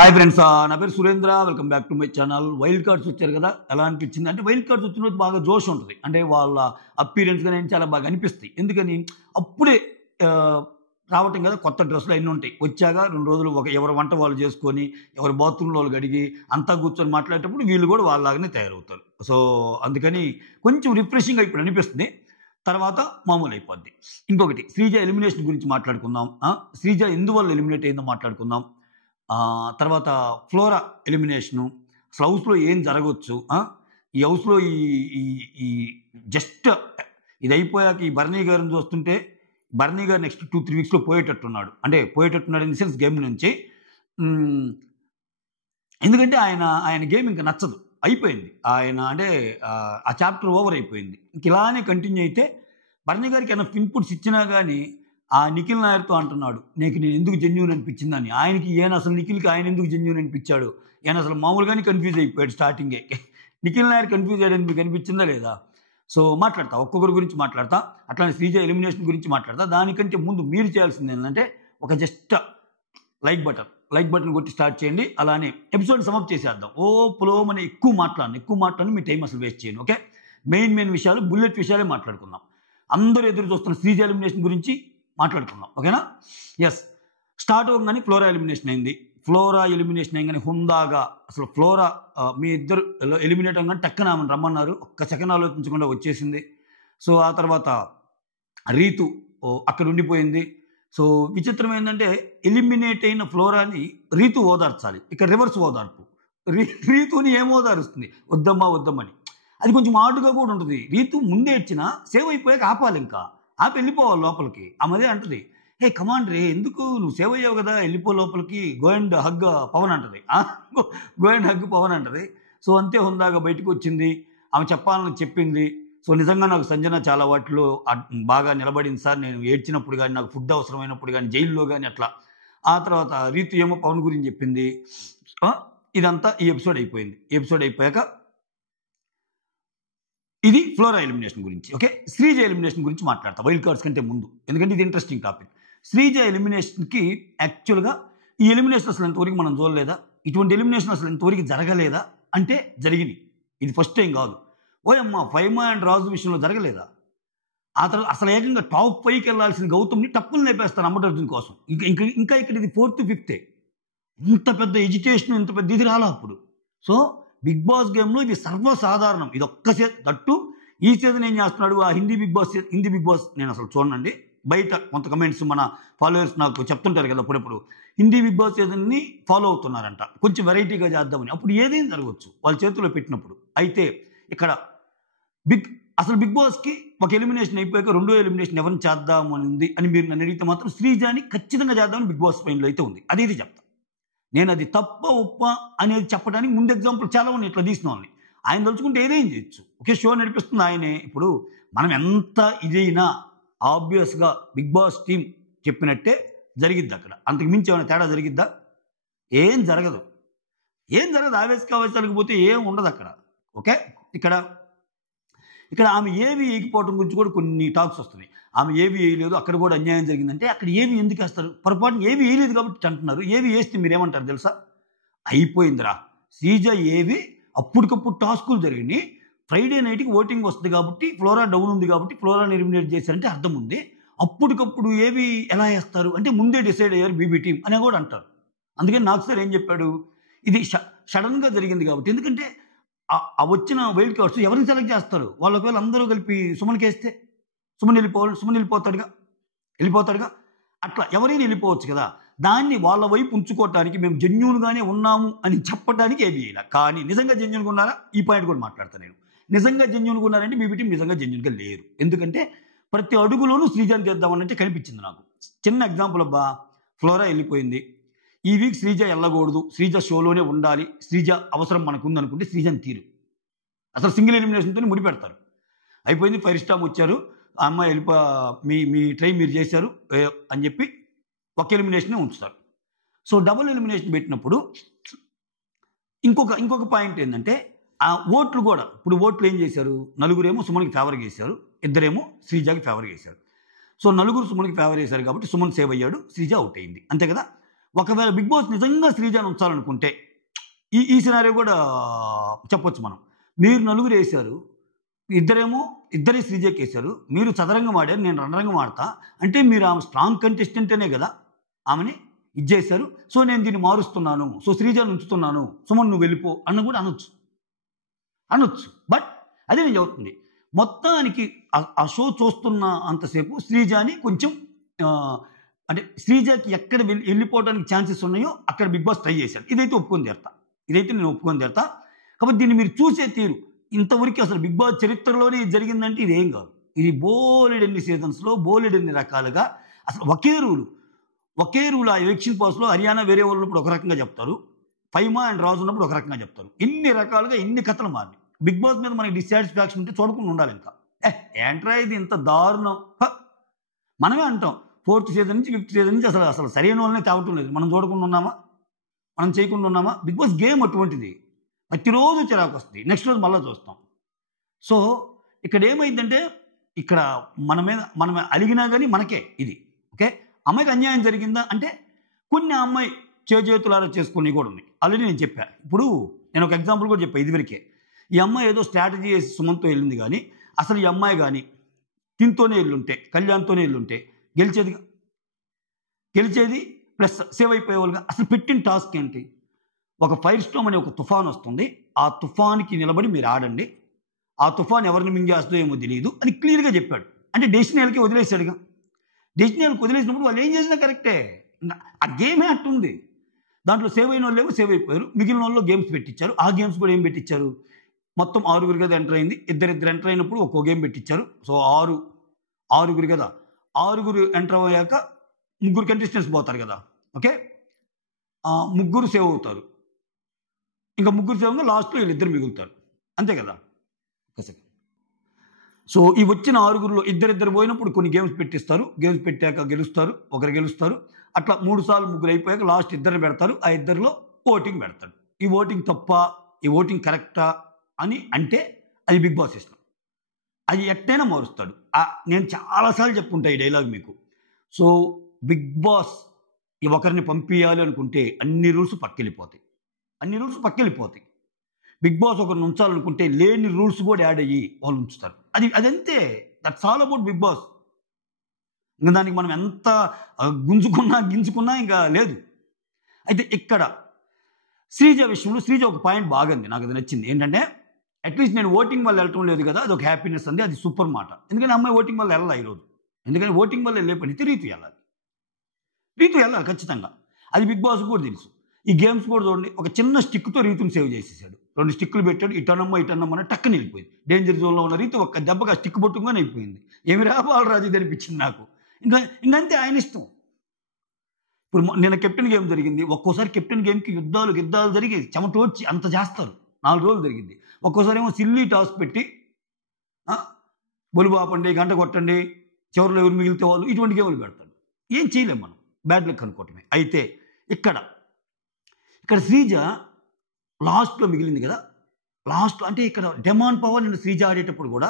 Hi friends, నా పేరు Surendra. Welcome back to my channel. Wild cards వచ్చారు కదా, ఎలా అనిపించింది అంటే వైల్డ్ కార్డ్స్ వచ్చిన రోజు బాగా జోష్ ఉంటుంది. అంటే వాళ్ళ అపీరెన్స్ కానీ చాలా బాగా అనిపిస్తాయి. ఎందుకని అప్పుడే ఆ, రావటం కదా, కొత్త డ్రెస్సులు అన్నీ ఉంటాయి. వచ్చాక 2 రోజులు ఎవరి వంట వాళ్ళు చేసుకొని, ఎవరి బాత్రూంలో వాళ్ళు గడిగి అంతా కూర్చొని మాట్లాడేటప్పుడు వీళ్ళు కూడా వాళ్ళలాగానే తయారవుతారు. సో అందుకని కొంచెం రిఫ్రెషింగ్గా ఇప్పుడు అనిపిస్తుంది. తర్వాత మామూలు అయిపోద్ది. ఇంకొకటి, శ్రీజ ఎలిమినేషన్ గురించి మాట్లాడుకుందాం. శ్రీజ ఎందువల్ల ఎలిమినేట్ అయిందో మాట్లాడుకుందాం. తర్వాత ఫ్లోరా ఎలిమినేషను, అసలు హౌస్లో ఏం జరగవచ్చు, ఈ హౌస్లో ఈ ఈ ఈ జస్ట్ ఇది అయిపోయాక ఈ బర్నీ గారిని చూస్తుంటే బర్నీ గారు నెక్స్ట్ 2-3 వీక్స్లో పోయేటట్టున్నాడు. అంటే పోయేటట్టున్నాడు ఇన్ ది సెన్స్ గేమ్ నుంచి. ఎందుకంటే ఆయన గేమ్ ఇంకా నచ్చదు, అయిపోయింది. ఆయన అంటే ఆ చాప్టర్ ఓవర్ అయిపోయింది. ఇంక ఇలానే కంటిన్యూ అయితే బర్నీ గారికి ఎనఫ్ ఇన్పుట్స్ ఇచ్చినా కానీ ఆ నిఖిల్ నాయర్తో అంటున్నాడు, నేను ఎందుకు జెన్యూన్ అనిపించిందని. అసలు నిఖిల్కి ఆయన ఎందుకు జెన్యూన్ అనిపించాడు, ఆయన అసలు మామూలుగానే కన్ఫ్యూజ్ అయిపోయాడు స్టార్టింగే. నిఖిల్ నాయర్ కన్ఫ్యూజ్ అయ్యాడని మీకు అనిపించిందా లేదా? సో మాట్లాడతా, ఒక్కొక్కరి గురించి మాట్లాడతా. అట్లానే శ్రీజ ఎలిమినేషన్ గురించి మాట్లాడతా. దానికంటే ముందు మీరు చేయాల్సింది ఏంటంటే ఒక జస్ట్ లైక్ బటన్ కొట్టి స్టార్ట్ చేయండి. అలానే ఎపిసోడ్ సమాప్తి చేసేద్దాం. పులోమని ఎక్కువ మాట్లాడి మీ టైం అసలు వేస్ట్ చేయండి. ఓకే, మెయిన్ విషయాలు, బుల్లెట్ విషయాలే మాట్లాడుకుందాం. అందరూ ఎదురు చూస్తున్న శ్రీజ ఎలిమినేషన్ గురించి మాట్లాడుకుందాం. ఓకేనా? ఎస్, స్టార్ట్ అవ్వగానే ఫ్లోరా ఎలిమినేషన్ అయిందని హుందాగా అసలు ఫ్లోరా మీ ఇద్దరు ఎలిమినేట్ అవ్వగానే టక్కన ఆమెను రమ్మన్నారు. ఒక్క సెకండ్ ఆలోచించకుండా వచ్చేసింది. సో ఆ తర్వాత రీతు అక్కడ ఉండిపోయింది. సో విచిత్రం ఏంటంటే ఎలిమినేట్ అయిన ఫ్లోరాని రీతు ఓదార్చాలి, ఇక్కడ రివర్స్ ఓదార్పు. రీతుని ఏం ఓదారుస్తుంది, వద్దమ్మని. అది కొంచెం ఆడుగా కూడా ఉంటుంది. రీతు ముందే ఇచ్చినా సేవ్ అయిపోయాక ఆపాలి, ఇంకా ఆపి వెళ్ళిపోవాలి లోపలికి. ఆమెదే అంటది, హే కమాండ్ రే, ఎందుకు నువ్వు సేవ్ అయ్యావు కదా, వెళ్ళిపో లోపలికి, గో అండ్ హగ్ పవన్ అంటది. గో అండ్ హగ్ పవన్ అంటది. సో అంతే హుందాగా బయటకు వచ్చింది. ఆమె చెప్పాలని చెప్పింది. సో నిజంగా నాకు సంజన చాలా వాటిలో బాగా నిలబడింది సార్. నేను ఏడ్చినప్పుడు కానీ, నాకు ఫుడ్ అవసరమైనప్పుడు కానీ, జైల్లో కానీ అట్లా. ఆ తర్వాత రీతు ఏమో పవన్ గురించి చెప్పింది. ఇదంతా ఈ ఎపిసోడ్ అయిపోయింది. ఎపిసోడ్ అయిపోయాక ఇది ఫ్లోరా ఎలిమినేషన్ గురించి. ఓకే, శ్రీజ ఎలిమినేషన్ గురించి మాట్లాడతా వైల్డ్ కార్డ్స్ కంటే ముందు, ఎందుకంటే ఇది ఇంట్రెస్టింగ్ టాపిక్. శ్రీజ ఎలిమినేషన్కి యాక్చువల్గా ఈ ఎలిమినేషన్ అసలు ఇంతవరకు మనం చూడలేదా, ఇటువంటి ఎలిమినేషన్ అసలు ఇంతవరకు జరగలేదా అంటే జరిగినాయి. ఇది ఫస్ట్ టైం కాదు. ఓయమ్మ, ఫైమా అండ్ రాజు విషయంలో జరగలేదా? ఆ తర్వాత అసలు ఏకంగా టాప్ 5కి వెళ్ళాల్సిన గౌతమ్ని టప్పులు నేపేస్తారు అమ్మటర్జున్ కోసం. ఇంకా ఇక్కడ ఇది 4th 5th. ఇంత పెద్ద ఎడ్యుకేషన్, ఇంత పెద్ద ఇది రాలా అప్పుడు. సో బిగ్ బాస్ గేమ్లో ఇది సర్వసాధారణం. ఇది ఒక్క తట్టు ఈ సీజన్ ఏం చేస్తున్నాడు, ఆ హిందీ బిగ్ బాస్ నేను అసలు చూడండి. బయట కొంత కమెంట్స్ మన ఫాలోవర్స్ నాకు చెప్తుంటారు కదా అప్పుడప్పుడు, హిందీ బిగ్ బాస్ సీజన్ని ఫాలో అవుతున్నారంట, కొంచెం వెరైటీగా చేద్దామని. అప్పుడు ఏదైనా జరగవచ్చు వాళ్ళ చేతుల్లో పెట్టినప్పుడు. అయితే ఇక్కడ అసలు బిగ్ బాస్కి ఒక ఎలిమినేషన్ అయిపోయాక రెండో ఎలిమినేషన్ ఎవరిని చేద్దామని ఉంది అని మీరు నన్ను అడిగితే మాత్రం శ్రీజాని ఖచ్చితంగా చేద్దామని బిగ్ బాస్ పైనలో అయితే ఉంది. అదేది చెప్తా నేను. అది తప్ప ఉప్ప అనేది చెప్పడానికి ముందు ఎగ్జాంపుల్ చాలా ఉన్నాయి ఇట్లా తీసిన వాళ్ళని. ఆయన తలుచుకుంటే ఏదైనా చేయొచ్చు. ఒకే షో నడిపిస్తుంది ఆయనే. ఇప్పుడు మనం ఎంత ఇదైనా ఆబ్వియస్గా బిగ్ బాస్ టీం చెప్పినట్టే జరిగిద్ది. అక్కడ అంతకు మించి ఏమైనా తేడా జరిగిద్దా? ఏం జరగదు. ఆవేశాలకు పోతే ఏం ఉండదు అక్కడ. ఓకే, ఇక్కడ ఆమె ఏవి వేయకపోవడం గురించి కూడా కొన్ని టాక్స్ వస్తున్నాయి. ఆమె ఏవి వేయలేదు, అక్కడ కూడా అన్యాయం జరిగిందంటే అక్కడ ఏవి ఎందుకు వేస్తారు? పొరపాటున ఏవి వేయలేదు కాబట్టి అంటున్నారు. ఏవి వేస్తే మీరేమంటారు తెలుసా? అయిపోయిందిరా శ్రీజ. ఏవి అప్పటికప్పుడు టాస్కులు జరిగినాయి. ఫ్రైడే నైట్కి ఓటింగ్ వస్తుంది కాబట్టి, ఫ్లోరా డౌన్ ఉంది కాబట్టి ఫ్లోరాని ఎలిమినేట్ చేశారంటే అర్థం ఉంది. అప్పటికప్పుడు ఏవి ఎలా వేస్తారు అంటే ముందే డిసైడ్ అయ్యారు బీబీ టీం అనే కూడా అంటారు. అందుకని నాకు సార్ ఏం చెప్పాడు, ఇది సడన్గా జరిగింది కాబట్టి. ఎందుకంటే వచ్చిన వైల్డ్ కార్డ్స్ ఎవరిని సెలెక్ట్ చేస్తారు? వాళ్ళు ఒకవేళ అందరూ కలిపి సుమన్కి వేస్తే సుమన్ వెళ్ళిపోతాడుగా. అట్లా ఎవరైనా వెళ్ళిపోవచ్చు కదా. దాన్ని వాళ్ళ వైపు ఉంచుకోవటానికి మేము జెన్యూన్గానే ఉన్నాము అని చెప్పడానికి ఏవి వేయాలి. కానీ నిజంగా జెన్యూన్గా ఉన్నారా? ఈ పాయింట్ కూడా మాట్లాడతాను నేను. నిజంగా జెన్యూన్గా ఉన్నారంటే బీబీ టీం నిజంగా జెన్యూన్గా లేరు. ఎందుకంటే ప్రతి అడుగులోనూ శ్రీజాని చేద్దామన్నట్టే కనిపించింది నాకు. చిన్న ఎగ్జాంపుల్ అబ్బా, ఫ్లోరా వెళ్ళిపోయింది. ఈ వీక్ శ్రీజ వెళ్ళకూడదు, శ్రీజ షోలోనే ఉండాలి, శ్రీజ అవసరం మనకు ఉందనుకుంటే శ్రీజాని తీరు. అసలు సింగిల్ ఎలిమినేషన్తో ముడిపెడతారు. అయిపోయింది, 5 స్టార్ వచ్చారు, ఆ అమ్మాయి మీ ట్రై మీరు చేశారు అని చెప్పి ఒక ఎలిమినేషనే ఉంచుతారు. సో డబుల్ ఎలిమినేషన్ పెట్టినప్పుడు ఇంకొక పాయింట్ ఏంటంటే ఆ ఓట్లు కూడా. ఇప్పుడు ఓట్లు ఏం చేశారు? 4 సుమన్కి ఫేవర్గా వేశారు, 2 శ్రీజాకి ఫేవర్గా వేశారు. సో 4 సుమన్కి ఫేవర్ వేశారు కాబట్టి సుమన్ సేవ్ అయ్యాడు, శ్రీజ అవుట్ అయింది. అంతే కదా. ఒకవేళ బిగ్ బాస్ నిజంగా శ్రీజాని ఉంచాలనుకుంటే ఈ సినారియో కూడా చెప్పొచ్చు మనం. మీరు నలుగురు వేశారు, ఇద్దరే శ్రీజకి వేశారు, మీరు చదరంగం ఆడారు, నేను రణరంగం ఆడతా అంటే మీరు ఆమె స్ట్రాంగ్ కంటెస్టెంట్ అనే కదా ఆమెని ఇచ్చేశారు. సో నేను దీన్ని మారుస్తున్నాను, సో శ్రీజాని ఉంచుతున్నాను, సుమన్ నువ్వు వెళ్ళిపో అన్న కూడా అనొచ్చు. బట్ అదే నేను చెబుతుంది, మొత్తానికి ఆ షో చూస్తున్న అంతసేపు శ్రీజాని కొంచెం అంటే శ్రీజకి ఎక్కడ వెళ్ళిపోవడానికి ఛాన్సెస్ ఉన్నాయో అక్కడ బిగ్ బాస్ ట్రై చేశాడు. ఇదైతే నేను ఒప్పుకొని తీరుతా. కాబట్టి దీన్ని మీరు చూసే తీరు ఇంతవరకు అసలు బిగ్ బాస్ చరిత్రలోనే జరిగిందంటే ఇదేం కాదు. ఇది బోలెడన్ని సీజన్స్లో బోలెడన్ని రకాలుగా అసలు ఒకే రూల్ ఆ ఎలక్షన్ పాస్లో హర్యానా వేరే వాళ్ళు ఉన్నప్పుడు ఒక రకంగా చెప్తారు, ఫైమా అండ్ రాజు ఉన్నప్పుడు ఒక రకంగా చెప్తారు. ఇన్ని రకాలుగా ఇన్ని కథలు మారినాయి. బిగ్ బాస్ మీద మనకి డిస్సాటిస్ఫాక్షన్ ఉంటే చూడకుండా ఉండాలి. ఇంకా ఏంట్రా ఇది ఇంత దారుణం మనమే అంటాం. 4th సీజన్ నుంచి 5th సీజన్ నుంచి అసలు సరైన వాళ్ళనే తేవటం లేదు. మనం చూడకుండా ఉన్నామా, మనం చేయకుండా ఉన్నామా? బిగ్ బాస్ గేమ్ అటువంటిది, ప్రతిరోజు చిరాకు వస్తుంది, నెక్స్ట్ రోజు మళ్ళీ చూస్తాం. సో ఇక్కడ ఏమైందంటే ఇక్కడ మనం అలిగినా కానీ మనకే ఇది ఓకే. అమ్మాయికి అన్యాయం జరిగిందా అంటే కొన్ని అమ్మాయి చేతులారా చేసుకుని కూడా ఉన్నాయి. ఆల్రెడీ నేను చెప్పాను. ఇప్పుడు నేను ఒక ఎగ్జాంపుల్ కూడా చెప్పాను ఇదివరకే. ఈ అమ్మాయి ఏదో స్ట్రాటజీ చేసి సుమన్తో వెళ్ళింది, కానీ అసలు ఈ అమ్మాయి కానీ తింతోనే వెళ్ళుంటే, కళ్యాణ్తోనే వెళ్ళుంటే గెలిచేది ప్లస్ సేవ్ అయిపోయేవాళ్ళుగా. అసలు పెట్టిన టాస్క్ ఏంటి? ఒక ఫైర్ స్టార్మ్ అనే ఒక తుఫాన్ వస్తుంది, ఆ తుఫాన్కి నిలబడి మీరు ఆడండి, ఆ తుఫాన్ ఎవరిని మింగేస్తుందో ఏమో తెలియదు అని క్లియర్గా చెప్పాడు. అంటే డెసిషనల్కి వదిలేశాడుగా. డెసిషనల్కి వదిలేసినప్పుడు వాళ్ళు ఏం చేసినా కరెక్టే. ఆ గేమే అట్టుంది. దాంట్లో సేవ్ అయిన వాళ్ళు సేవ్ అయిపోయారు, మిగిలిన వాళ్ళు గేమ్స్ పెట్టించారు. ఆ గేమ్స్ కూడా ఏం పెట్టించారు, మొత్తం 6 కదా ఎంటర్ అయింది, ఇద్దరు ఎంటర్ అయినప్పుడు ఒక్కో గేమ్ పెట్టించారు. సో 6 కదా, 6 ఎంటర్ అయ్యాక 3 కంటెస్టెంట్స్ పోతారు కదా ఓకే. 3 సేవ్ అవుతారు, ఇంకా 3 సేవ్ అవుతుంది, లాస్ట్లో వీళ్ళిద్దరు మిగులుతారు, అంతే కదా. సో ఈ వచ్చిన 6 ఇద్దరిద్దరు పోయినప్పుడు కొన్ని గేమ్స్ పెట్టిస్తారు, గేమ్స్ పెట్టాక గెలుస్తారు, ఒకరు గెలుస్తారు. అట్లా 3 సార్లు 3 అయిపోయాక లాస్ట్ ఇద్దరిని పెడతారు, ఆ ఇద్దరిలో ఓటింగ్ పెడతాడు. ఈ ఓటింగ్ తప్ప, ఈ ఓటింగ్ కరెక్టా అని అంటే అది బిగ్ బాస్ ఇష్టం, అది ఎట్టైనా మారుస్తాడు. నేను చాలాసార్లు చెప్పుకుంటా ఈ డైలాగ్ మీకు. సో బిగ్ బాస్ ఒకరిని పంపించాలి అనుకుంటే అన్ని రూల్స్ పక్కెళ్ళిపోతాయి. బిగ్ బాస్ ఒకరిని ఉంచాలనుకుంటే లేని రూల్స్ కూడా యాడ్ అయ్యి వాళ్ళు ఉంచుతారు. అదంతే, that's all about Bigg Boss. ఇంకా దానికి మనం ఎంత గింజుకున్నా ఇంకా లేదు. అయితే ఇక్కడ శ్రీజ విషయంలో శ్రీజ ఒక పాయింట్ బాగుంది, నాకు అది నచ్చింది. ఏంటంటే అట్లీస్ట్ నేను ఓటింగ్ వల్ల వెళ్ళటం లేదు కదా, అది ఒక హ్యాపీనెస్ అంది, అది సూపర్ మాట. ఎందుకంటే అమ్మాయి ఓటింగ్ వల్ల వెళ్ళాలి ఈరోజు. ఎందుకంటే ఓటింగ్ వల్ల వెళ్ళే పని రీతు వెళ్ళాలి ఖచ్చితంగా. అది బిగ్ బాస్ కూడా తెలుసు. ఈ గేమ్స్ కూడా చూడండి, ఒక చిన్న స్టిక్తో రీతుని సేవ్ చేసేసాడు. 2 స్టిక్లు పెట్టాడు, ఇటన్నమ్మ టక్కని వెళ్ళిపోయింది. డేంజర్ జోన్లో ఉన్న రీతు ఒక్క దెబ్బగా స్టిక్ పట్టుకుని అయిపోయింది. ఏమి రాబాలరాజు ఇది అనిపించింది నాకు. ఇంకంతే, ఆయన ఇష్టం. ఇప్పుడు నిన్న కెప్టెన్ గేమ్ జరిగింది. ఒక్కోసారి కెప్టెన్ గేమ్కి యుద్ధాలు జరిగి చెమటోడ్చి అంత చేస్తారు. 4 రోజులు జరిగింది. ఒక్కోసారి ఏమో సిల్లీ టాస్క్ పెట్టి బొలుపు ఆపండి, గంట కొట్టండి, చివరిలో ఎవరు మిగిలితే వాళ్ళు, ఇటువంటి గేములు పెడతాడు. ఏం చేయలేం మనం, బ్యాడ్ లక్ అనుకోవటమే. అయితే ఇక్కడ శ్రీజ లాస్ట్లో మిగిలింది కదా. లాస్ట్ అంటే ఇక్కడ డెమాన్ పవర్ నేను శ్రీజ ఆడేటప్పుడు కూడా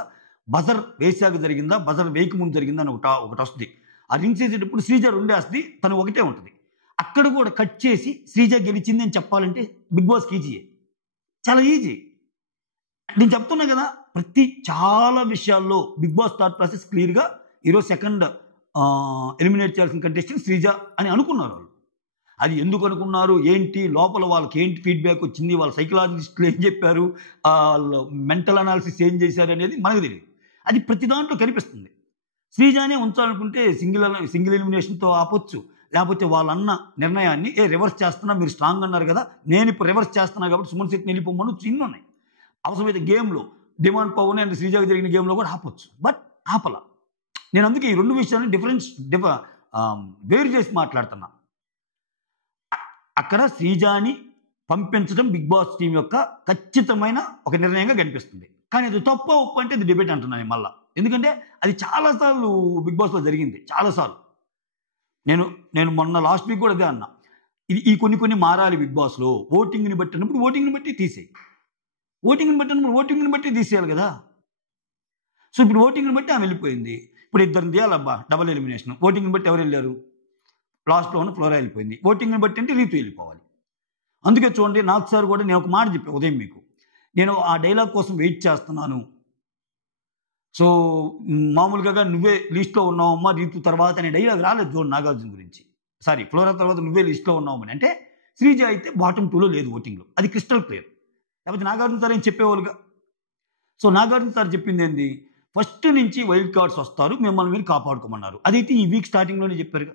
బజర్ వేసాక జరిగిందా, బజర్ వేయక ముందు జరిగిందా అని ఒకటి వస్తుంది. ఆ రింగ్స్ వేసేటప్పుడు శ్రీజ 2 వేస్తుంది, తను ఒకటే ఉంటుంది. అక్కడ కూడా కట్ చేసి శ్రీజ గెలిచింది అని చెప్పాలంటే బిగ్ బాస్కి ఈజీయే, చాలా ఈజీ. నేను చెప్తున్నా కదా, చాలా విషయాల్లో బిగ్ బాస్ థాట్ ప్రాసెస్ క్లియర్గా ఈరోజు సెకండ్ ఎలిమినేట్ చేయాల్సిన కంటెస్టెంట్ శ్రీజ అని అనుకున్నారు వాళ్ళు. అది ఎందుకు అనుకున్నారు, ఏంటి లోపల వాళ్ళకి ఏంటి ఫీడ్బ్యాక్ వచ్చింది, వాళ్ళ సైకలాజిస్టులు ఏం చెప్పారు, మెంటల్ అనాలిసిస్ ఏం చేశారు అనేది మనకు తెలియదు. అది ప్రతి దాంట్లో కనిపిస్తుంది. శ్రీజానే ఉంచాలనుకుంటే సింగిల్ ఎలిమినేషన్తో ఆపొచ్చు, లేకపోతే వాళ్ళన్న నిర్ణయాన్ని రివర్స్ చేస్తున్నా, మీరు స్ట్రాంగ్ అన్నారు కదా, నేను ఇప్పుడు రివర్స్ చేస్తున్నా కాబట్టి సుమన్ శెట్టిని వెళ్ళిపోమని ఇన్ని ఉన్నాయి. అవసరమైతే గేమ్లో డిమాండ్ పవన్ అండ్ శ్రీజాకి జరిగిన గేమ్లో కూడా ఆపొచ్చు, బట్ ఆపల. నేను అందుకే ఈ 2 విషయాన్ని వేరు చేసి మాట్లాడుతున్నా. అక్కడ శ్రీజాని పంపించడం బిగ్ బాస్ టీం యొక్క ఖచ్చితమైన ఒక నిర్ణయంగా కనిపిస్తుంది. కానీ అది తప్ప ఒప్పు అంటే ఇది డిబేట్ అంటున్నాను మళ్ళీ. ఎందుకంటే అది చాలాసార్లు బిగ్ బాస్లో జరిగింది, చాలాసార్లు. నేను మొన్న లాస్ట్ వీక్ కూడా అదే అన్నా, ఈ కొన్ని మారాలి బిగ్ బాస్లో. ఓటింగ్ని బట్టినప్పుడు ఓటింగ్ని బట్టి తీసేయి, ఓటింగ్ని బట్టి తీసేయాలి కదా. సో ఇప్పుడు ఓటింగ్ని బట్టి ఆమె వెళ్ళిపోయింది, ఇప్పుడు ఇద్దరిని తీయాలబ్బా, డబుల్ ఎలిమినేషన్. ఓటింగ్ని బట్టి ఎవరు వెళ్ళారు, లాస్ట్లో ఉన్న ఫ్లోరా వెళ్ళిపోయింది. ఓటింగ్ని బట్టి అంటే రీతు వెళ్ళిపోవాలి. అందుకే చూడండి, నాకు సార్ కూడా నేను ఒక మాట చెప్పాను ఉదయం మీకు, నేను ఆ డైలాగ్ కోసం వెయిట్ చేస్తున్నాను. సో మామూలుగా నువ్వే లిస్ట్లో ఉన్నావమ్మా రీతు తర్వాత అనే డైలాగ్ రాలేదు చూడండి నాగార్జున గురించి. సారీ, ఫ్లోరా తర్వాత నువ్వే లిస్ట్లో ఉన్నావని. అంటే శ్రీజ అయితే బాటమ్ 2లో లేదు ఓటింగ్లో, అది క్రిస్టల్ క్లియర్. లేకపోతే నాగార్జున సార్ ఏం చెప్పేవాళ్ళుగా. సో నాగార్జున సార్ చెప్పింది ఏంది, ఫస్ట్ నుంచి వైల్డ్ కార్డ్స్ వస్తారు, మిమ్మల్ని మీరు కాపాడుకోమన్నారు. అదైతే ఈ వీక్ స్టార్టింగ్లోనే చెప్పారుగా,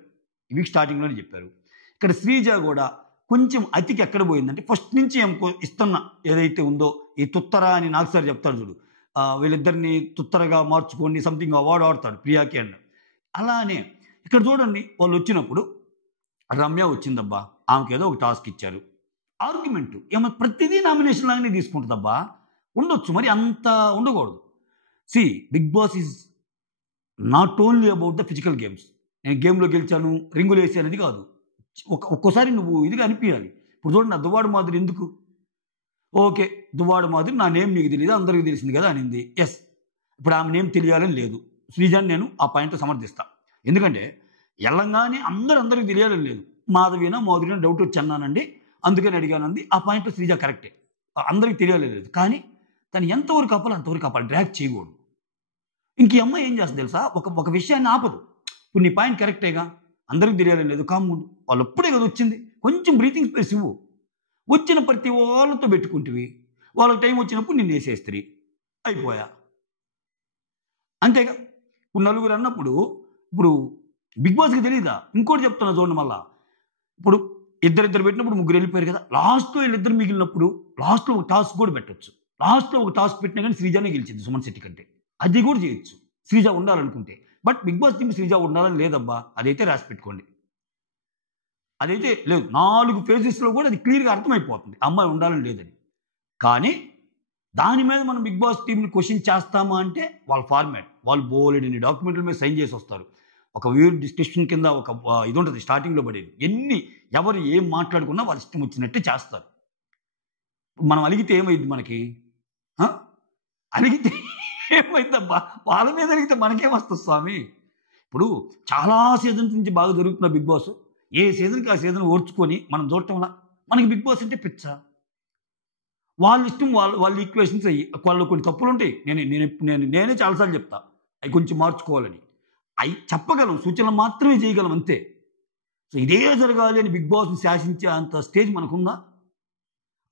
ఈ వీక్ స్టార్టింగ్లోనే చెప్పారు. ఇక్కడ శ్రీజ కూడా కొంచెం అతికి ఎక్కడ పోయిందంటే, ఫస్ట్ నుంచి ఇస్తున్న ఏదైతే ఉందో ఈ తుత్తర అని నాకు సార్ చెప్తాడు చూడు, వీళ్ళిద్దరిని తుత్తరగా మార్చుకోండి సంథింగ్ అవార్డు ఆడతాడు ప్రియాకి అండ్. అలానే ఇక్కడ చూడండి, వాళ్ళు వచ్చినప్పుడు రమ్య వచ్చిందబ్బా, ఆమెకి ఏదో ఒక టాస్క్ ఇచ్చారు, ఆర్గ్యుమెంట్ ఏమో ప్రతిదీ నామినేషన్ లాగానే తీసుకుంటుందబ్బా. ఉండొచ్చు, మరి అంత ఉండకూడదు. See Bigg Boss is not only about the physical games. నేను గేమ్లో గెలిచాను, రింగులు వేసి అనేది కాదు. ఒక్కోసారి నువ్వు ఇదిగా అనిపించాలి. ఇప్పుడు చూడండి, నా దువ్వాడు మాదిరి ఎందుకు, ఓకే దువ్వాడు మాదిరి నా నేమ్ నీకు తెలియదు, అందరికీ తెలిసింది కదా అనింది. ఎస్, ఇప్పుడు ఆమె నేమ్ తెలియాలని లేదు. శ్రీజాని నేను ఆ పాయింట్ సమర్థిస్తా. ఎందుకంటే ఎల్లంగానే అందరికీ తెలియాలని లేదు. మాధురినా డౌట్ వచ్చి అన్నానండి, అందుకని అడిగానంది. ఆ పాయింట్లో శ్రీజ కరెక్టే, అందరికీ తెలియాలని లేదు. కానీ తను ఎంతవరకు ఆపాలి అంతవరకు ఆపాలి, డ్రాగ్ చేయకూడదు. ఇంక ఈ అమ్మాయి ఏం చేస్తుంది తెలుసా, ఒక విషయాన్ని ఆపదు. ఇప్పుడు నీ పాయింట్ కరెక్టేగా, అందరికీ తెలియాలని లేదు, కామ్ముండు, వాళ్ళు ఎప్పుడే కదా వచ్చింది, కొంచెం బ్రీతింగ్ స్పేస్ ఇవ్వు. వచ్చిన ప్రతి వాళ్ళతో పెట్టుకుంటువి, వాళ్ళకి టైం వచ్చినప్పుడు నిన్ను వేసేస్త్రీ, అయిపోయా, అంతేగా. ఇప్పుడు నలుగురు అన్నప్పుడు, ఇప్పుడు బిగ్ బాస్కి తెలియదా. ఇంకోటి చెప్తున్నా చూడండి, మళ్ళా ఇప్పుడు ఇద్దరిద్దరు పెట్టినప్పుడు ముగ్గురు వెళ్ళిపోయారు కదా, లాస్ట్లో వీళ్ళిద్దరు మిగిలినప్పుడు లాస్ట్లో ఒక టాస్క్ కూడా పెట్టచ్చు. లాస్ట్లో ఒక టాస్క్ పెట్టినా కానీ శ్రీజానే గెలిచింది సుమన్ శెట్టి కంటే, అది కూడా చేయొచ్చు శ్రీజ ఉండాలనుకుంటే. But Bigg Boss team Sreeja ఉండాలని లేదబ్బా, అదైతే రాసి పెట్టుకోండి. అదైతే లేదు, 4 ఫేజెస్లో కూడా అది క్లియర్గా అర్థమైపోతుంది అమ్మాయి ఉండాలని లేదని. కానీ దాని మీద మనం బిగ్ బాస్ టీంని క్వశ్చన్ చేస్తామా అంటే, వాళ్ళ ఫార్మాట్, వాళ్ళు బోలెడని డాక్యుమెంట్ల మీద సైన్ చేసి వస్తారు. ఒక వీర్ డిస్కషన్ కింద ఒక ఇది ఉంటుంది స్టార్టింగ్లో పడేది, ఎవరు ఏం మాట్లాడుకున్నా వాళ్ళ ఇష్టం వచ్చినట్టే చేస్తారు. మనం అలిగితే ఏమైంది మనకి, అలిగితే ఏమైందబ్బా, వాళ్ళ మీద అలిగితే మనకేమొస్తుంది స్వామి. ఇప్పుడు చాలా సీజన్స్ నుంచి బాగా జరుగుతున్న బిగ్ బాస్, ఏ సీజన్కి ఆ సీజన్ ఓర్చుకొని మనం చూడటం వల్ల మనకి బిగ్ బాస్ అంటే పిచ్చ. వాళ్ళ ఇష్టం, వాళ్ళ ఈక్వేషన్స్ అయ్యి వాళ్ళు కొన్ని తప్పులు ఉంటాయి. నేనే చాలాసార్లు చెప్తా, అవి కొంచెం మార్చుకోవాలని. అవి చెప్పగలం, సూచనలు మాత్రమే చేయగలం అంతే. సో ఇదే జరగాలి అని బిగ్ బాస్ని శాసించే అంత స్టేజ్ మనకుందా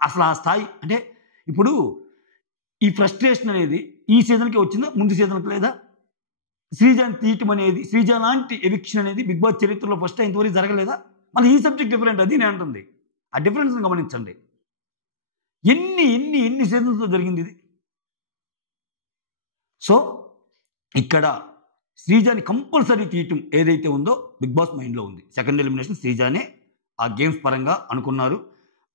అసలు? ఆ స్థాయి అంటే ఇప్పుడు ఈ ఫ్రస్ట్రేషన్ అనేది ఈ సీజన్కి వచ్చిందా, ముందు సీజన్కి లేదా? శ్రీజాని తీయటం అనేది, శ్రీజ లాంటి ఎవిక్షన్ అనేది బిగ్ బాస్ చరిత్రలో ఫస్ట్ టైం ఇంతవరకు జరగలేదా? మళ్ళీ ఈ సబ్జెక్ట్ డిఫరెంట్, అది నేను అంటుంది. ఆ డిఫరెన్స్ని గమనించండి. ఎన్ని సీజన్స్లో జరిగింది ఇది. సో ఇక్కడ శ్రీజాని కంపల్సరీ తీయటం ఏదైతే ఉందో బిగ్ బాస్ మైండ్లో ఉంది. సెకండ్ ఎలిమినేషన్ శ్రీజానే ఆ గేమ్స్ పరంగా అనుకున్నారు.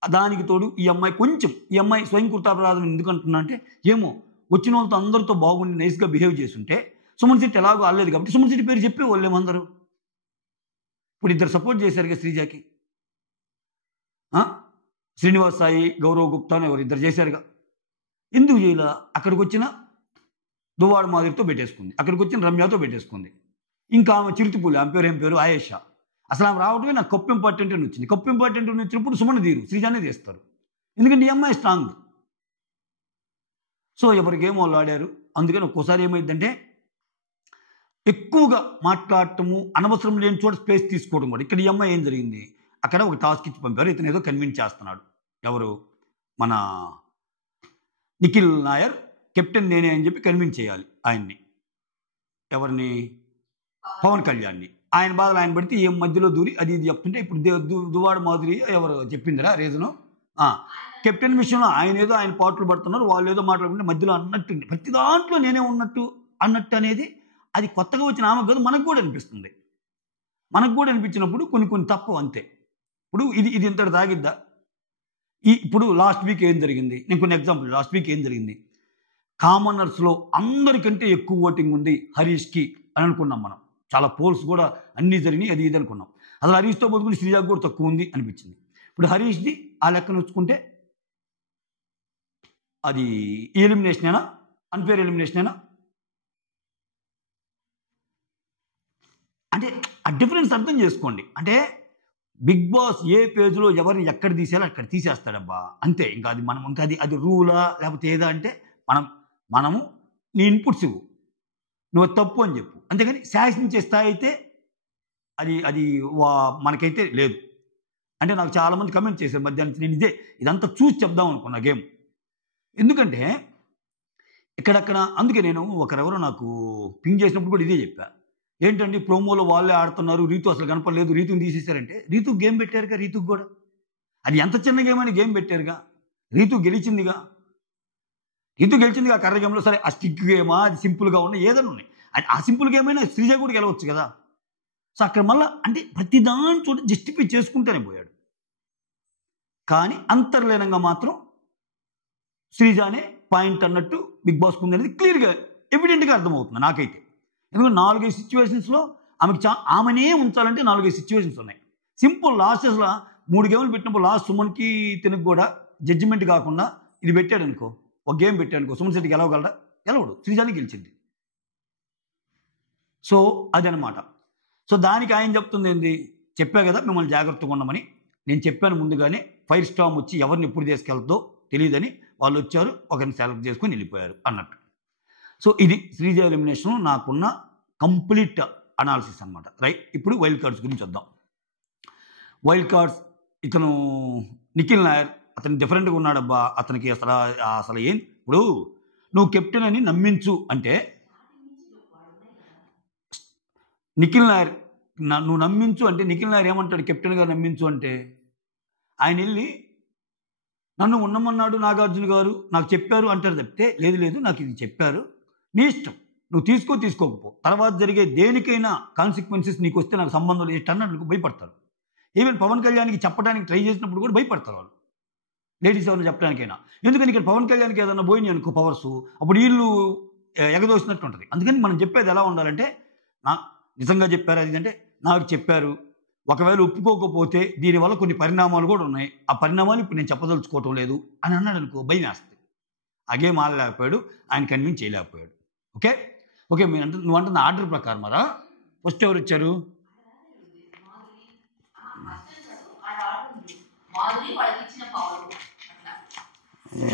దానికి తోడు ఈ అమ్మాయి స్వయం కృతాపరాధం ఎందుకు అంటున్నా అంటే, ఏమో వచ్చిన వాళ్ళతో అందరితో బాగుండి నైస్గా బిహేవ్ చేస్తుంటే సుమన్ శెట్టి ఎలాగో ఆడలేదు కాబట్టి సుమన్ శెట్టి పేరు చెప్పి వాళ్ళేమందరూ ఇప్పుడు ఇద్దరు సపోర్ట్ చేశారుగా శ్రీజాకి. శ్రీనివాస్ సాయి, గౌరవ్ గుప్తా అని ఎవరిద్దరు చేశారుగా. ఎందుకు చేయాల? అక్కడికి వచ్చిన దువ్వాడు మాదిరితో పెట్టేసుకుంది, అక్కడికి వచ్చిన రమ్యతో పెట్టేసుకుంది. ఇంకా ఆమె చిరుతిపూలి, ఆమె పేరు ఆయేషా. అసలు ఆమె రావటమే నాకు కప్పు ఇంపార్టెంట్ అని వచ్చింది. కప్పు ఇంపార్టెంట్ అని వచ్చినప్పుడు సుమన్ తీరు, శ్రీజానే తీస్తారు. ఎందుకంటే ఈ అమ్మాయి స్ట్రాంగ్. సో ఎవరి గేమ్ వాళ్ళు ఆడారు. అందుకని ఒక్కోసారి ఏమైందంటే ఎక్కువగా మాట్లాడటము, అనవసరం లేని చోట స్పేస్ తీసుకోవడం కూడా. ఇక్కడ ఈ అమ్మాయి ఏం జరిగింది, అక్కడ ఒక టాస్క్ ఇచ్చి పంపారు, ఇతను ఏదో కన్విన్స్ చేస్తున్నాడు. ఎవరు, మన నిఖిల్ నాయర్ కెప్టెన్ నేనే అని చెప్పి కన్విన్స్ చేయాలి ఆయన్ని. ఎవరిని? పవన్ కళ్యాణ్ని. ఆయన బాధలు ఆయన పడితే ఏం మధ్యలో దూరి అది ఇది చెప్తుంటే, ఇప్పుడు దువ్వాడు మాదిరి ఎవరు చెప్పిందిరా రీజను, కెప్టెన్ విషయంలో ఆయన పాటలు పడుతున్నారు, వాళ్ళు ఏదో మాట్లాడుకుంటే మధ్యలో అన్నట్టు, ప్రతి దాంట్లో నేనే ఉన్నట్టు అనేది అది కొత్తగా వచ్చిన ఆమె కాదు, మనకు కూడా అనిపిస్తుంది. మనకు కూడా అనిపించినప్పుడు కొన్ని తప్పు అంతే. ఇప్పుడు ఇది ఇంతటి తాగిద్దా? ఇప్పుడు లాస్ట్ వీక్ ఏం జరిగింది, నేను కొన్ని ఎగ్జాంపుల్. లాస్ట్ వీక్ ఏం జరిగింది, కామనర్స్లో అందరికంటే ఎక్కువ ఓటింగ్ ఉంది హరీష్కి అని అనుకున్నాం మనం. చాలా పోల్స్ కూడా అన్నీ జరిగినాయి, అది ఇది అనుకున్నాం. అసలు హరీష్తో పోతుకుని శ్రీజాకు కూడా తక్కువ ఉంది అనిపించింది. ఇప్పుడు హరీష్ది ఆ లెక్కను వచ్చుకుంటే అది ఎలిమినేషనేనా, అన్ఫేర్ ఎలిమినేషనేనా? అంటే ఆ డిఫరెన్స్ అర్థం చేసుకోండి. అంటే బిగ్ బాస్ ఏ పేజ్లో ఎవరిని ఎక్కడ తీసేయాలో అక్కడ తీసేస్తాడబ్బా, అంతే. ఇంకా అది మనం ఇంకా అది రూలా లేకపోతే ఏదా అంటే మనము నీ ఇన్పుట్స్ ఇవ్వు, నువ్వు తప్పు అని చెప్పు, అంతేగాని శాసించే స్థాయి అయితే అది అది మనకైతే లేదు. అంటే నాకు చాలామంది కమెంట్ చేశారు మధ్యాహ్నం, నేను ఇదంతా చూసి చెప్దాం అనుకున్నా గేమ్. ఎందుకంటే ఇక్కడక్కడ అందుకే నేను ఒకరెవరో నాకు పింగ్ చేసినప్పుడు కూడా ఇదే చెప్పా. ఏంటండి ప్రోమోలో వాళ్ళే ఆడుతున్నారు, రీతు అసలు కనపడలేదు, రీతుని తీసేశారంటే రీతు గేమ్ పెట్టారుగా, రీతుకు కూడా అది ఎంత చిన్న గేమ్ అని గేమ్ పెట్టారుగా, రీతు గెలిచిందిగా, కర్ర గేమ్లో. సరే ఆ స్టిక్ గేమా, అది సింపుల్గా ఉన్నాయి, ఏదైనా ఉన్నాయి, ఆ సింపుల్ గేమ్ అయినా శ్రీజ కూడా గెలవచ్చు కదా. సో అక్కడ మళ్ళీ అంటే ప్రతి దాని చోట జస్టిఫై చేసుకుంటూనే పోయాడు. కానీ అంతర్లీనంగా మాత్రం శ్రీజానే పాయింట్ అన్నట్టు బిగ్ బాస్కు ఉంది అనేది క్లియర్గా ఎవిడెంట్గా అర్థమవుతుంది నాకైతే. ఎందుకంటే 4-5 సిచ్యువేషన్స్లో ఆమెనే ఉంచాలంటే 4-5 సిచ్యువేషన్స్ ఉన్నాయి. సింపుల్ లాస్టెస్లో 3 గేమ్లు పెట్టినప్పుడు లాస్ట్ సుమన్కి తినకు కూడా జడ్జిమెంట్ కాకుండా ఇది పెట్టాడు అనుకో, ఒక గేమ్ పెట్టాడు అనుకో, సుమన్ శెట్టి గెలవగలడా? గెలవడు, శ్రీజాని గెలిచింది. సో అదనమాట. సో దానికి ఆయన చెప్తుంది ఏంది, చెప్పా కదా మిమ్మల్ని జాగ్రత్తగా ఉండమని, నేను చెప్పాను ముందుగానే, ఫైర్ స్టామ్ వచ్చి ఎవరిని ఎప్పుడు తీసుకెళ్తుందో తెలియదని వాళ్ళు వచ్చారు, ఒకరిని సెలెక్ట్ చేసుకొని వెళ్ళిపోయారు అన్నట్టు. సో ఇది శ్రీజ ఎలిమినేషన్ నాకున్న కంప్లీట్ అనాలిసిస్ అనమాట. రైట్, ఇప్పుడు వైల్డ్ కార్డ్స్ గురించి వద్దాం. వైల్డ్ కార్డ్స్ ఇతను నిఖిల్ నాయర్, అతను డిఫరెంట్గా ఉన్నాడబ్బా. అతనికి అసలు ఏం, ఇప్పుడు నువ్వు కెప్టెన్ అని నమ్మించు అంటే నిఖిల్ నాయర్ నువ్వు నమ్మించు అంటే నిఖిల్ నాయర్ ఏమంటాడు, కెప్టెన్గా నమ్మించు అంటే ఆయన వెళ్ళి నన్ను ఉండమన్నాడు నాగార్జున గారు, నాకు చెప్పారు అంటారు తప్పితే లేదు నాకు ఇది చెప్పారు, నీ ఇష్టం, నువ్వు తీసుకోకపో, తర్వాత జరిగే దేనికైనా కాన్సిక్వెన్సెస్ నీకు వస్తే నాకు సంబంధం లేదు అన్నట్టు భయపడతారు. ఈవెన్ పవన్ కళ్యాణ్కి చెప్పడానికి ట్రై చేసినప్పుడు కూడా భయపడతారు వాళ్ళు, లేడీస్ ఎవరిని చెప్పడానికైనా. ఎందుకని ఇక్కడ పవన్ కళ్యాణ్కి ఏదన్నా పోయినాయి అనుకో పవర్స్, అప్పుడు వీళ్ళు ఎగదోసినట్టు ఉంటుంది. అందుకని మనం చెప్పేది ఎలా ఉండాలంటే, నిజంగా చెప్పారు అది అంటే నాకు చెప్పారు, ఒకవేళ ఒప్పుకోకపోతే దీనివల్ల కొన్ని పరిణామాలు కూడా ఉన్నాయి, ఆ పరిణామాలు ఇప్పుడు నేను చెప్పదలుచుకోవటం లేదు అని అన్నాడు అనుకో, భయం వేస్తుంది. ఆ గేమ్ ఆడలేకపోయాడు, ఆయన కన్విన్స్ చేయలేకపోయాడు. ఓకే నువ్వు అంటున్న ఆర్డర్ ప్రకారం మరా ఫస్ట్ ఎవరు వచ్చారు?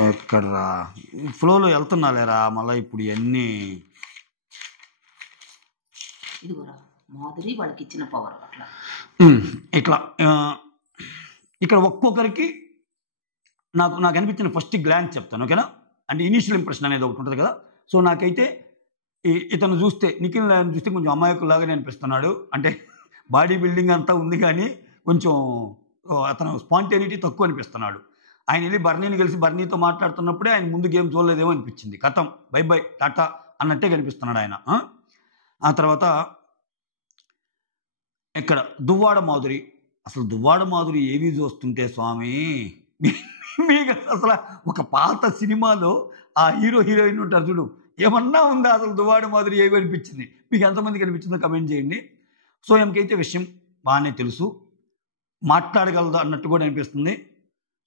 ఎక్కడరా ఫ్లోలో వెళ్తున్నా లేరా మళ్ళీ ఇప్పుడు ఇవన్నీ మాధురి వాళ్ళకి ఇచ్చిన పవర్ అట్లా ఇట్లా ఇక్కడ ఒక్కొక్కరికి నాకు అనిపించిన ఫస్ట్ గ్లాన్స్ చెప్తాను, ఓకేనా? అంటే ఇనీషియల్ ఇంప్రెషన్ అనేది ఒకటి ఉంటుంది కదా. సో నాకైతే ఇతను చూస్తే, నిఖిల్ నాయర్ చూస్తే కొంచెం అమాయకుల్లాగానే అనిపిస్తున్నాడు. అంటే బాడీ బిల్డింగ్ అంతా ఉంది కానీ కొంచెం అతను స్పాంటేనిటీ తక్కువ అనిపిస్తున్నాడు. ఆయన వెళ్ళి బర్నీని కలిసి బర్నీతో మాట్లాడుతున్నప్పుడే ఆయన ముందు గేమ్ చూడలేదేమో అనిపించింది. కథం బై టాటా అన్నట్టే కనిపిస్తున్నాడు ఆయన. ఆ తర్వాత ఇక్కడ దువ్వాడ మాధురి, అసలు దువ్వాడ మాధురి ఏవి చూస్తుంటే స్వామి, మీకు అసలు ఒక పాత సినిమాలో ఆ హీరో హీరోయిన్ ఉంటారు చూడు, ఏమన్నా ఉందా అసలు దువ్వాడ మాధురి ఏవి అనిపించింది? మీకు ఎంతమందికి అనిపించిందో కమెంట్ చేయండి. సో ఎంకైతే విషయం బాగానే తెలుసు, మాట్లాడగలదు అన్నట్టు కూడా అనిపిస్తుంది.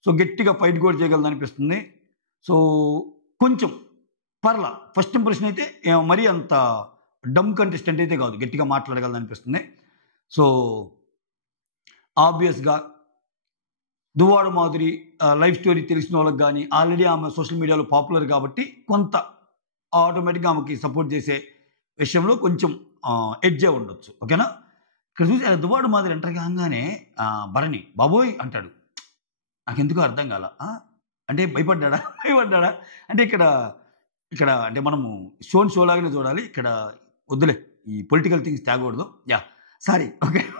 సో గట్టిగా ఫైట్ కూడా చేయగలదు అనిపిస్తుంది. సో కొంచెం పర్లా, ఫస్ట్ ఇంప్రెషన్ అయితే మరీ అంత డమ్ కంటెస్టెంట్ అయితే కాదు, గట్టిగా మాట్లాడగలదు అనిపిస్తుంది. సో ఆబ్వియస్గా దువ్వాడ మాధురి లైఫ్ స్టోరీ తెలిసిన వాళ్ళకి కానీ, ఆల్రెడీ ఆమె సోషల్ మీడియాలో పాపులర్ కాబట్టి కొంత ఆటోమేటిక్గా ఆమెకి సపోర్ట్ చేసే విషయంలో కొంచెం ఎడ్జే ఉండొచ్చు, ఓకేనా? ఇక్కడ చూసి దువ్వాడ మాధురి ఎంటర్ కాగానే భరణి బాబోయ్ అంటాడు. నాకెందుకో అర్థం కాల, అంటే భయపడ్డా అంటే ఇక్కడ అంటే మనము షోలాగానే చూడాలి, ఇక్కడ వద్దులే ఈ పొలిటికల్ థింగ్స్ తేగకూడదు. సారీ,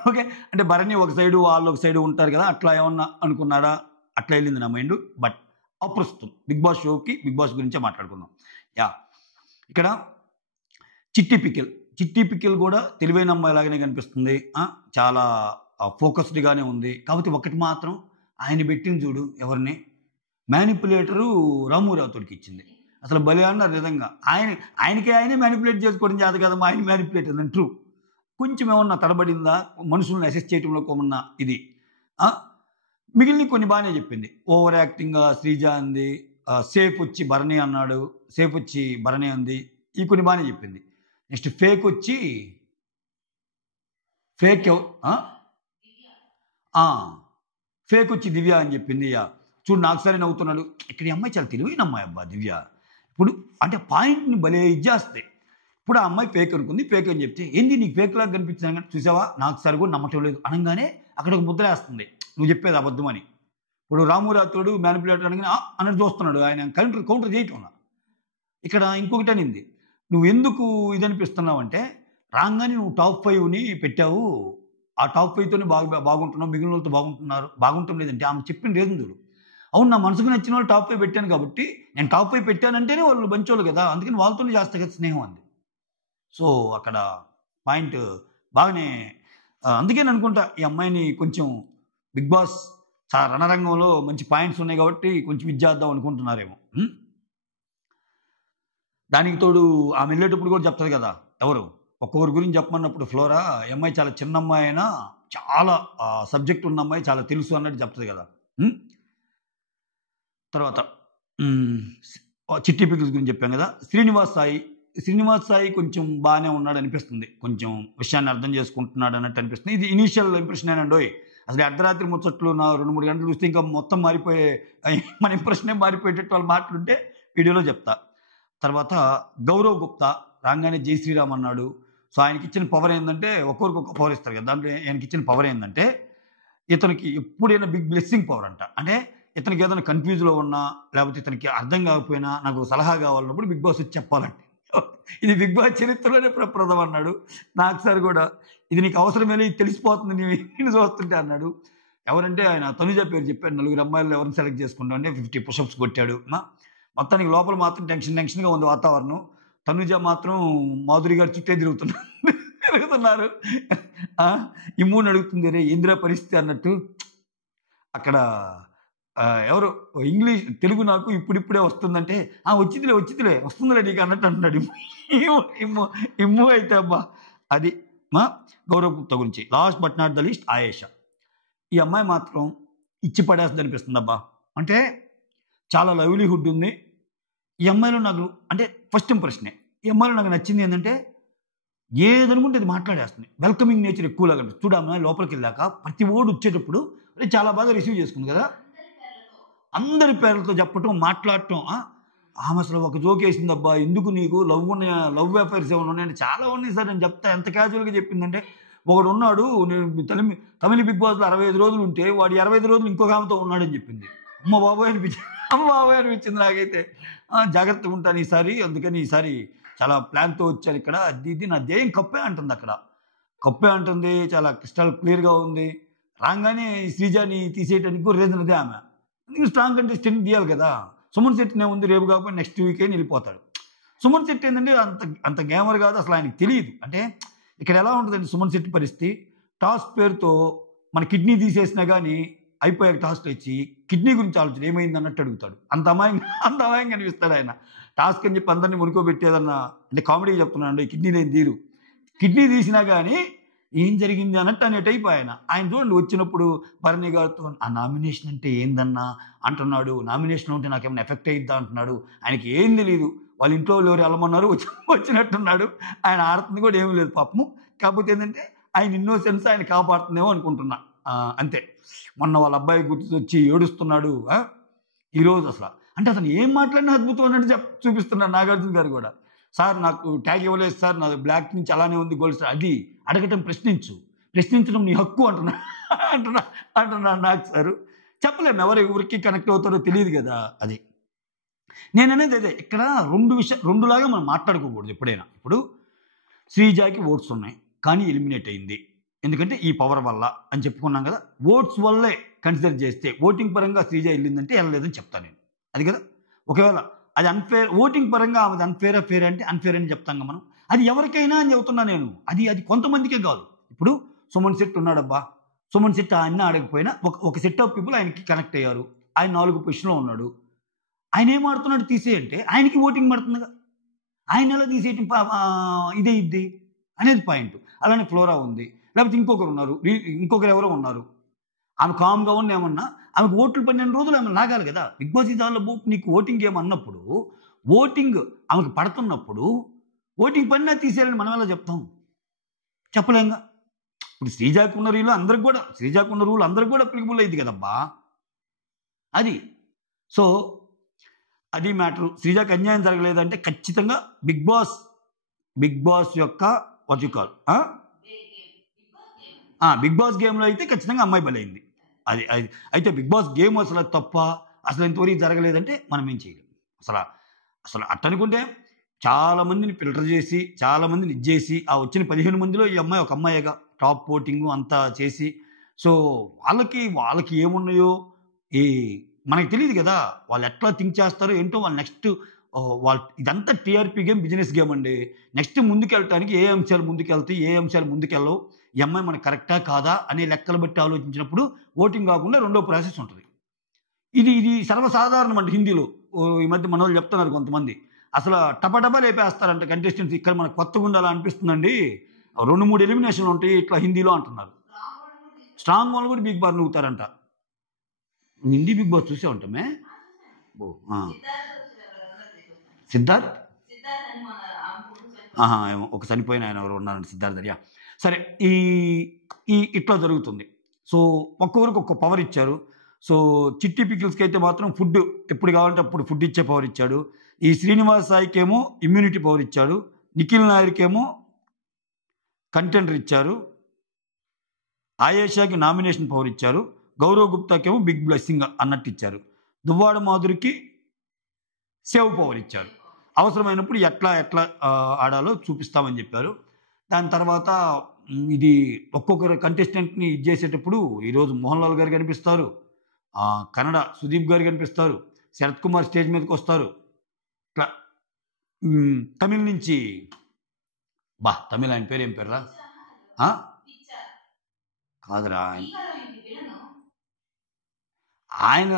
ఓకే అంటే భరణి ఒక సైడు వాళ్ళు ఒక సైడు ఉంటారు కదా, అట్లా ఏమన్నా అనుకున్నాడా? అట్లా వెళ్ళింది నా మైండ్. బట్ అప్రస్తుతం బిగ్ బాస్ షోకి బిగ్ బాస్ గురించే మాట్లాడుకుందాం. ఇక్కడ చిట్టి పికిల్ కూడా తెలివైన అమ్మాయిలాగానే కనిపిస్తుంది, చాలా ఫోకస్డ్గానే ఉంది. కాబట్టి ఒకటి మాత్రం ఆయన పెట్టింది చూడు, ఎవరిని మ్యానిపులేటరు రామురావుతోడికి ఇచ్చింది. అసలు భలే అన్నారు నిజంగా. ఆయనే మ్యానిపులేట్ చేసుకోవడం చేత కదమ్మా, ఆయన మ్యానిపులేటర్ అని ట్రూ. కొంచెం ఏమన్నా తడబడిందా మనుషులను అసెస్ చేయడంలో ఏమన్నా ఇది. మిగిలిన కొన్ని బాగానే చెప్పింది. ఓవర్ యాక్టింగ్గా శ్రీజ అంది, సేఫ్ వచ్చి భరణి అన్నాడు, సేఫ్ వచ్చి భరణి అంది, ఈ కొన్ని బాగానే చెప్పింది. నెక్స్ట్ ఫేక్ వచ్చి ఫేక్ ఫేక్ వచ్చి దివ్య అని చెప్పింది. చూడు నాకు సరే నవ్వుతున్నాడు. ఇక్కడ ఈ అమ్మాయి చాలా తెలివైన అమ్మాయి అబ్బా దివ్య. ఇప్పుడు అంటే పాయింట్ని భలే ఇచ్చేస్తాయి. ఇప్పుడు ఆ అమ్మాయి ఫేక్ అనుకుంది, ఫేక్ అని చెప్తే ఏంది నీకు ఫేక్ లాగా కనిపించింది కానీ చూసావా నాకు సరే కూడా నమ్మటం లేదు అనగానే అక్కడ ఒక ముద్ర వేస్తుంది నువ్వు చెప్పేది అబద్ధం అని. ఇప్పుడు రామురాతుడు మ్యానిపులేటర్ అనగానే అన్నట్టు చూస్తున్నాడు, ఆయన కౌంటర్ చేయటం. ఇక్కడ ఇంకొకటి అనింది, నువ్వు ఎందుకు ఇది అనిపిస్తున్నావు అంటే రాగానే నువ్వు టాప్ 5ని పెట్టావు, ఆ టాప్ 5తోనే బాగుంటున్నావు, మిగిలిన వాళ్ళతో బాగుంటాం లేదంటే ఆమె చెప్పిన రీజన్ చూడు. అవును, నా మనసుకు నచ్చిన వాళ్ళు టాప్ 5 పెట్టాను కాబట్టి నేను టాప్ 5 పెట్టానంటేనే వాళ్ళు మంచోళ్ళు కదా, అందుకని వాళ్ళతోనే చేస్తా కదా స్నేహం అంది. సో అక్కడ పాయింట్ బాగానే అందుకే నేను అనుకుంటా ఈ అమ్మాయిని కొంచెం బిగ్ బాస్ రణరంగంలో మంచి పాయింట్స్ ఉన్నాయి కాబట్టి కొంచెం ఇచ్చేద్దాం అనుకుంటున్నారేమో. దానికి తోడు ఆమె వెళ్ళేటప్పుడు కూడా చెప్తుంది కదా, ఎవరు ఒక్కొక్కరి గురించి చెప్పమన్నప్పుడు ఫ్లోరా ఈ అమ్మాయి చాలా చిన్న అమ్మాయి అయినా చాలా సబ్జెక్ట్ ఉన్న అమ్మాయి, చాలా తెలుసు అన్నట్టు చెప్తుంది కదా. తర్వాత చిట్టి పికిల్స్ గురించి చెప్పాం కదా. శ్రీనివాస్ సాయి కొంచెం బాగానే ఉన్నాడు అనిపిస్తుంది, కొంచెం విషయాన్ని అర్థం చేసుకుంటున్నాడు అన్నట్టు అనిపిస్తుంది. ఇది ఇనీషియల్ ఇంప్రెషన్ ఏనండోయ్. అసలు అర్ధరాత్రి ముచ్చట్లు నా 2-3 గంటలు చూస్తే ఇంకా మొత్తం మారిపోయే మన ఇంప్రెషనే మారిపోయేటట్టు వాళ్ళు మాట్లాడుంటే వీడియోలో చెప్తా. తర్వాత గౌరవ్ గుప్తా రాగానే జై శ్రీరామ్ అన్నాడు. సో ఆయనకి ఇచ్చిన పవర్ ఏంటంటే ఒక్కొక్క పవర్ ఇస్తారు కదా, దాంట్లో ఆయనకి ఇచ్చిన పవర్ ఏంటంటే ఇతనికి ఎప్పుడైనా బిగ్ బ్లెస్సింగ్ పవర్ అంట. అంటే ఇతనికి ఏదైనా కన్ఫ్యూజ్లో ఉన్నా లేకపోతే ఇతనికి అర్థం కాకపోయినా నాకు సలహా కావాలన్నప్పుడు బిగ్ బాస్ వచ్చి చెప్పాలంటే ఇది బిగ్ బాస్ చరిత్రలోనే ప్రప్రదం అన్నాడు. నాకు సార్ కూడా ఇది నీకు అవసరమే ఇది తెలిసిపోతుంది నేను చూస్తుంటే అన్నాడు. ఎవరంటే ఆయన తనుజ పేరు చెప్పాడు, 4 అమ్మాయిలు ఎవరిని సెలెక్ట్ చేసుకుంటాం అంటే 50 పుషప్స్ కొట్టాడు. మొత్తానికి లోపల మాత్రం టెన్షన్గా ఉంది వాతావరణం. తనుజ మాత్రం మాధురి గారు చుట్టే తిరుగుతున్నారు. ఈ 3 అడుగుతుంది రే ఇందిరా పరిస్థితి అన్నట్టు. అక్కడ ఎవరు తెలుగు నాకు ఇప్పుడిప్పుడే వస్తుందంటే వచ్చిందిలే వస్తుందిలే నీకు అన్నట్టు అంటున్నాడు. ఇమ్ము అయితే అబ్బా అది మా గౌరవ్ గుప్తా గురించి. Last but not the least Ayesha. ఈ అమ్మాయి మాత్రం ఇచ్చి పడేస్తుంది అనిపిస్తుంది అబ్బా. అంటే చాలా లవ్లీహుడ్ ఉంది ఈ అమ్మాయిలో. నాకు అంటే ఫస్ట్ ఇంప్రెషనే ఈ అమ్మాయిలో నాకు నచ్చింది ఏంటంటే ఏదనుకుంటే అది మాట్లాడేస్తుంది, వెల్కమింగ్ నేచర్ ఎక్కువగా కనిపిస్తుంది. చూడు అమ్మాయి లోపలికి వెళ్ళాక ప్రతి ఓడు వచ్చేటప్పుడు చాలా బాగా రిసీవ్ చేసుకుంది కదా, అందరి పేర్లతో చెప్పటం మాట్లాడటం. ఆమె అసలు ఒక జోక్ వేసింది అబ్బా, ఎందుకు నీకు లవ్ అఫైర్స్ ఏమైనా ఉన్నాయంటే చాలా ఉన్నాయి సార్ నేను చెప్తా. ఎంత క్యాజువల్గా చెప్పిందంటే ఒకడు ఉన్నాడు, నేను తమిళ బిగ్ బాస్లో 65 రోజులు ఉంటే వాడు 25 రోజులు ఇంకొక ఆమెతో ఉన్నాడని చెప్పింది. అమ్మ బాబోయ్ అనిపించింది నాకైతే. జాగ్రత్తగా ఉంటాను ఈసారి, అందుకని ఈసారి చాలా ప్లాన్తో వచ్చాను ఇక్కడ, ఇది నా ధ్యేయం కప్పే అంటుంది. అక్కడ కప్పే అంటుంది, చాలా క్రిస్టల్ క్లియర్గా ఉంది. రాగానే శ్రీజాని తీసేయడానికి కూడా రీజన్ అదే ఆమె. అందుకే స్ట్రాంగ్ కంటెస్టెంట్ తీయాలి కదా. సుమన్ శెట్టినే ఉంది, రేపు కాకపోతే నెక్స్ట్ వీకే వెళ్ళిపోతాడు. సుమన్ శెట్టి ఏంటంటే అంత గేమర్ కాదు, అసలు ఆయనకి తెలియదు. అంటే ఇక్కడ ఎలా ఉంటుందండి సుమన్ శెట్టి పరిస్థితి, టాస్క్ పేరుతో మన కిడ్నీ తీసేసినా కానీ అయిపోయాక టాస్క్ ఇచ్చి కిడ్నీ గురించి ఆలోచన ఏమైంది అన్నట్టు అడుగుతాడు. అంత అమాయంగా అనిపిస్తాడు ఆయన. టాస్క్ అని చెప్పి అందరినీ మునుకోబెట్టేదన్నా అంటే కామెడీ చెప్తున్నాడు, కిడ్నీ లేని తీరు. కిడ్నీ తీసినా కానీ ఏం జరిగింది అన్నట్టు అనే టైప్ ఆయన చూడండి. వచ్చినప్పుడు భరణి గారితో ఆ నామినేషన్ అంటే ఏందన్నా అంటున్నాడు, నామినేషన్ ఉంటే నాకేమైనా ఎఫెక్ట్ అయిద్దా అంటున్నాడు. ఆయనకి ఏం తెలియదు, వాళ్ళ ఇంట్లో ఎవరు వెళ్ళమన్నారు వచ్చినట్టున్నాడు. ఆయన ఆడుతుంది కూడా ఏమీ లేదు పాపము. కాకపోతే ఏంటంటే ఆయన ఇన్నోసెన్స్ ఆయన కాపాడుతుందేమో అనుకుంటున్నా అంతే. మొన్న వాళ్ళ అబ్బాయి గుర్తొచ్చి ఏడుస్తున్నాడు ఈరోజు. అసలు అంటే అతను ఏం మాట్లాడినా అద్భుతం అన్నట్టు చూపిస్తున్నాడు నాగార్జున గారు కూడా. సార్ నాకు ట్యాగ్ ఇవ్వలేదు సార్, నాది బ్లాక్ నుంచి అలానే ఉంది గోల్డ్ సార్. అది అడగటం ప్రశ్నించడం నీ హక్కు అంటున్నా నాకు సారు. చెప్పలేము ఎవరికి కనెక్ట్ అవుతారో తెలియదు కదా. అది నేను అనేది అదే. ఇక్కడ 2 లాగా మనం మాట్లాడుకోకూడదు ఎప్పుడైనా. ఇప్పుడు శ్రీజాకి ఓట్స్ ఉన్నాయి కానీ ఎలిమినేట్ అయింది ఎందుకంటే ఈ పవర్ వల్ల అని చెప్పుకున్నాం కదా. ఓట్స్ వల్లే కన్సిడర్ చేస్తే ఓటింగ్ పరంగా శ్రీజ వెళ్ళిందంటే వెళ్ళలేదని చెప్తాను నేను. అది కదా. ఒకవేళ అది అన్ఫేర్, ఓటింగ్ పరంగా ఆమెది ఫేర్ అంటే అన్ఫేర్ అని చెప్తాం మనం. అది ఎవరికైనా అని చెబుతున్నా నేను. అది కొంతమందికే కాదు. ఇప్పుడు సుమన్ శెట్టి ఉన్నాడబ్బా, సుమన్ శెట్టి ఆయన అడగకపోయినా ఒక సెట్ ఆఫ్ పీపుల్ ఆయనకి కనెక్ట్ అయ్యారు. ఆయన 4 పొజిషన్లో ఉన్నాడు. ఆయన ఏం ఆడుతున్నాడు తీసేయంటే ఆయనకి ఓటింగ్ పడుతుందిగా. ఆయన ఎలా తీసేయటం ఇదే అనేది పాయింట్. అలానే ఫ్లోరా ఉంది, లేకపోతే ఇంకొకరు ఎవరో ఉన్నారు. ఆమె కామ్గా ఉన్న ఏమన్నా ఆమెకు ఓట్లు 12 రోజులు ఆమె లాగాలి కదా. Bigg Boss is all about నీకు ఓటింగ్ ఏమన్నప్పుడు, ఓటింగ్ ఆమెకు పడుతున్నప్పుడు ఓటింగ్ పడినా తీసేయాలని మనం ఎలా చెప్తాం? చెప్పలేంగా. ఇప్పుడు శ్రీజాకున్న రూల్ అందరికి కూడా అప్లికబుల్ అయింది కదబ్బా. అది సో అది మ్యాటర్. శ్రీజాకి అన్యాయం జరగలేదంటే ఖచ్చితంగా బిగ్ బాస్ యొక్క వజుకాల్ బిగ్ బాస్ గేమ్లో అయితే ఖచ్చితంగా అమ్మాయి బలైంది. అది అది అయితే బిగ్ బాస్ గేమ్ అసలు తప్ప, అసలు ఇంతవరకు జరగలేదంటే మనం ఏం చేయలేం. అసలు అట్టనుకుంటే చాలామందిని ఫిల్టర్ చేసి, చాలామందిని ఇచ్చేసి, ఆ వచ్చిన 15 మందిలో ఈ అమ్మాయి ఒక అమ్మాయిగా టాప్ ఓటింగ్ అంతా చేసి, సో వాళ్ళకి ఏమున్నాయో మనకి తెలియదు కదా, వాళ్ళు ఎట్లా థింక్ చేస్తారో ఏంటో. వాళ్ళు నెక్స్ట్ వాళ్ళు ఇదంతా టీఆర్పీ గేమ్, బిజినెస్ గేమ్ అండి. నెక్స్ట్ ముందుకెళ్ళటానికి ఏ అంశాలు ముందుకెళ్తాయి, ఏ అంశాలు ముందుకెళ్ళవు, ఈ అమ్మాయి మనకు కరెక్టా కాదా అనే లెక్కలు బట్టి ఆలోచించినప్పుడు ఓటింగ్ కాకుండా రెండో ప్రాసెస్ ఉంటుంది. ఇది సర్వసాధారణం అండి హిందీలో. ఈ మధ్య మన వాళ్ళు చెప్తున్నారు కొంతమంది, అసలు టపటపా లేపేస్తారంట కంటెస్టెంట్స్. ఇక్కడ మనకు కొత్తగా ఉండాలా అనిపిస్తుందండి. 2-3 ఎలిమినేషన్లు ఉంటాయి ఇట్లా హిందీలో అంటున్నారు. స్ట్రాంగ్ వాళ్ళు కూడా బిగ్ బాస్ నవ్వుతారంట. హిందీ బిగ్ బాస్ చూసే ఉంటామే. సిద్ధార్థ్ ఏమో ఒక చనిపోయిన ఆయన ఎవరు ఉన్నారంట, సిద్ధార్థ. సరే, ఇట్లా జరుగుతుంది. సో ఒక్కొక్కరికి ఒక్క పవర్ ఇచ్చారు. సో చిట్టి పికిల్స్కి అయితే మాత్రం ఫుడ్ ఎప్పుడు కావాలంటే అప్పుడు ఫుడ్ ఇచ్చే పవర్ ఇచ్చాడు. ఈ శ్రీనివాస్ సాయికేమో ఇమ్యూనిటీ పవర్ ఇచ్చాడు. నిఖిల్ నాయర్కేమో కంటెండర్ ఇచ్చారు. ఆయేషాకి నామినేషన్ పవర్ ఇచ్చారు. గౌరవ్ గుప్తాకేమో బిగ్ బ్లెస్సింగ్ అన్నట్టు ఇచ్చారు. దువ్వాడ మాధురికి సేవ్ పవర్ ఇచ్చారు. అవసరమైనప్పుడు ఎట్లా ఆడాలో చూపిస్తామని చెప్పారు. దాని తర్వాత ఇది ఒక్కొక్కరు కంటెస్టెంట్ని ఇది చేసేటప్పుడు ఈరోజు మోహన్ లాల్ గారు కనిపిస్తారు, కన్నడ సుదీప్ గారు కనిపిస్తారు, శరత్ కుమార్ స్టేజ్ మీదకి వస్తారు. ఇట్లా తమిళ నుంచి తమిళ ఆయన పేరు ఏం పేర్రా కాదురా, ఆయన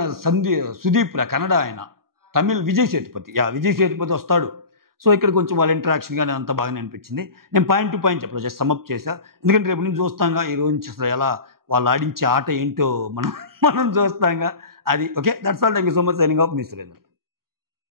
సుదీప్ రా కన్నడ, ఆయన తమిళ్ విజయ్ సేతుపతి వస్తాడు. సో ఇక్కడ కొంచెం వాళ్ళ ఇంటరాక్షన్ కానీ అంతా బాగానే అనిపించింది. నేను పాయింట్ టు పాయింట్ చెప్పలేదు, జస్ట్ సమ్అప్ చేశా. ఎందుకంటే రేపు నుంచి చూస్తాంగా ఈ రోజు నుంచి అసలు ఎలా వాళ్ళు ఆడించే ఆట ఏంటో మనం చూస్తాంగా. అది okay. That's all. Thank you so much. Signing off me Surendra.